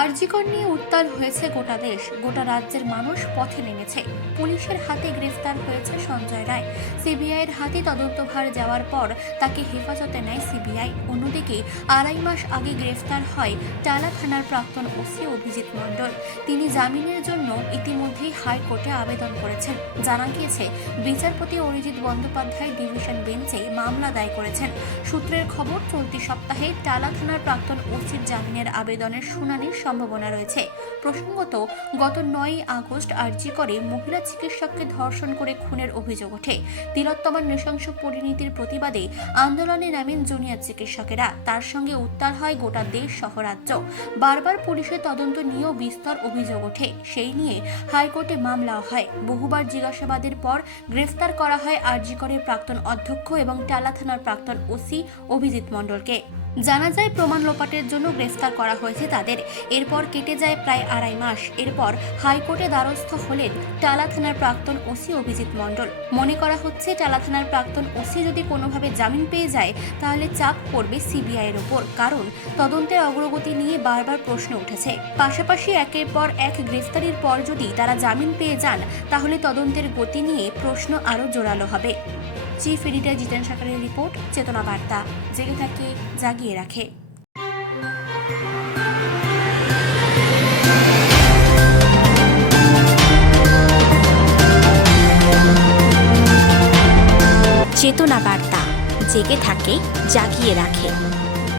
আরজিকর নিয়ে উত্তাল হয়েছে গোটা দেশ। গোটা রাজ্যের মানুষ পথে নেমেছে। পুলিশের হাতে গ্রেফতার হয়েছে সঞ্জয় রায়। সিবিআইয়ের হাতে তদন্তভার যাওয়ার পর তাকে হেফাজতে নেয় সিবিআই। অন্যদিকে 2.5 মাস আগে গ্রেফতার হয় টালা থানার প্রাক্তন ওসি অভিজিৎ মণ্ডল। তিনি জামিনের জন্য ইতিমধ্যেই হাইকোর্টে আবেদন করেছেন। জানা গিয়েছে, বিচারপতি অরিজিৎ বন্দ্যোপাধ্যায় ডিভিশন বেঞ্চে মামলা দায় করেছেন। সূত্রের খবর, চলতি সপ্তাহে টালা থানার প্রাক্তন ওসির জামিনের আবেদনের শুনানির সম্ভাবনা রয়েছে। প্রসঙ্গত, গত 9 আগস্ট আরজিকরে মহিলা চিকিৎসককে ধর্ষণ করে খুনের অভিযোগ ওঠে। তিলোত্তমার নৃশংস পরিণতির প্রতিবাদে আন্দোলনে নামেন জুনিয়র চিকিৎসকেরা। তার সঙ্গে উত্তাল হয় গোটা দেশ সহ রাজ্য। বারবার পুলিশের তদন্ত নিয়েও বিস্তর অভিযোগ ওঠে। সেই নিয়ে হাইকোর্টে মামলাও হয়। বহুবার জিজ্ঞাসাবাদের পর গ্রেফতার করা হয় আরজিকরের প্রাক্তন অধ্যক্ষ এবং টালা থানার প্রাক্তন ওসি অভিজিৎ মণ্ডলকে। জানা যায়, প্রমাণ লোপাটের জন্য গ্রেফতার করা হয়েছে তাদের। এরপর কেটে যায় প্রায় 2.5 মাস। এরপর হাইকোর্টে দ্বারস্থ হলেন টালা থানার প্রাক্তন ওসি অভিজিৎ মণ্ডল। মনে করা হচ্ছে, টালা থানার প্রাক্তন ওসি যদি কোনোভাবে জামিন পেয়ে যায়, তাহলে চাপ পড়বে সিবিআইয়ের ওপর। কারণ তদন্তের অগ্রগতি নিয়ে বারবার প্রশ্ন উঠেছে। পাশাপাশি একের পর এক গ্রেফতারির পর যদি তারা জামিন পেয়ে যান, তাহলে তদন্তের গতি নিয়ে প্রশ্ন আরও জোরালো হবে। চিফ এডিটর জিতেন সরকারের রিপোর্ট, চেতনা বার্তা। জেগে থাকে, জাগিয়ে রাখে। চেতনা বার্তা, জেগে থাকে, জাগিয়ে রাখে।